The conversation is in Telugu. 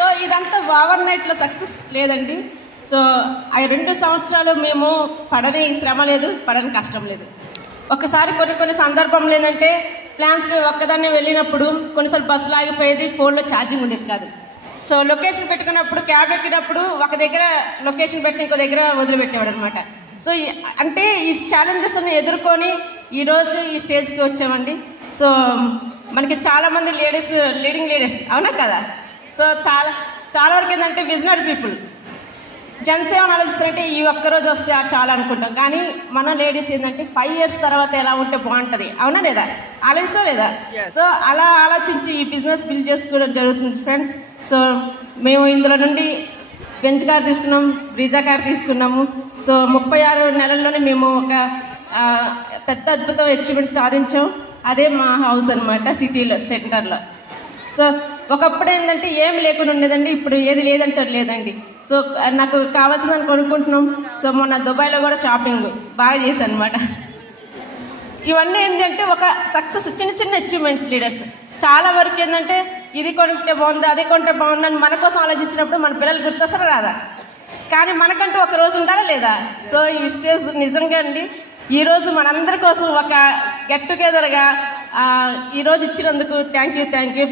సో ఇదంతా ఓవర్ నైట్లో సక్సెస్ లేదండి. సో ఆ 2 సంవత్సరాలు మేము పడని శ్రమ లేదు, పడని కష్టం లేదు. ఒకసారి కొన్ని సందర్భంలో ఏంటంటే ప్లాన్స్కి ఒక్కదాన్ని వెళ్ళినప్పుడు కొన్నిసార్లు బస్సులు ఆగిపోయేది, ఫోన్లో ఛార్జింగ్ ఉండేది కాదు. సో లొకేషన్ పెట్టుకున్నప్పుడు క్యాబ్ ఎక్కినప్పుడు ఒక దగ్గర లొకేషన్ పెట్టి ఇంకో దగ్గర వదిలిపెట్టేవాడు అనమాట. సో అంటే ఈ ఛాలెంజెస్ అన్ని ఎదుర్కొని ఈరోజు ఈ స్టేజ్కి వచ్చామండి. సో మనకి చాలామంది లీడింగ్ లీడర్స్ అవునా కదా. సో చాలా వరకు ఏంటంటే విజనరీ పీపుల్ జనసేవను ఆలోచిస్తారంటే ఈ ఒక్కరోజు వస్తే చాలా అనుకుంటాం, కానీ మన లేడీస్ ఏంటంటే 5 years తర్వాత ఎలా ఉంటే బాగుంటుంది, అవునా లేదా, ఆలోచిస్తా లేదా. సో అలా ఆలోచించి ఈ బిజినెస్ బిల్డ్ చేసుకోవడం జరుగుతుంది ఫ్రెండ్స్. సో మేము ఇందులో నుండి బెంచ్ కార్ తీసుకున్నాం, బ్రీజా కార్ తీసుకున్నాము. సో 36 నెలల్లోనే మేము ఒక పెద్ద అద్భుతం అచీవ్మెంట్ సాధించాం. అదే మా హౌస్ అనమాట, సిటీలో సెంటర్లో. సో ఒకప్పుడు ఏంటంటే ఏమి లేకుండా ఉండేదండి, ఇప్పుడు ఏది లేదంటే లేదండి. సో నాకు కావాల్సిందని కొనుక్కుంటున్నాం. సో మొన్న దుబాయ్లో కూడా షాపింగ్ బాగా చేశాను అనమాట. ఇవన్నీ ఏంటంటే ఒక సక్సెస్, చిన్న అచీవ్మెంట్స్ లీడర్స్. చాలా వరకు ఏంటంటే ఇది కొంటే బాగుంది, అది కొంటే బాగుందని మన కోసం ఆలోచించినప్పుడు మన పిల్లలు గుర్తొస్తారా రాదా, కానీ మనకంటూ ఒక రోజు ఉండాలా లేదా. సో ఈ స్టేజ్ నిజంగా అండి ఈరోజు మనందరి కోసం ఒక గెట్ టుగెదర్గా ఈరోజు ఇచ్చినందుకు థ్యాంక్ యూ.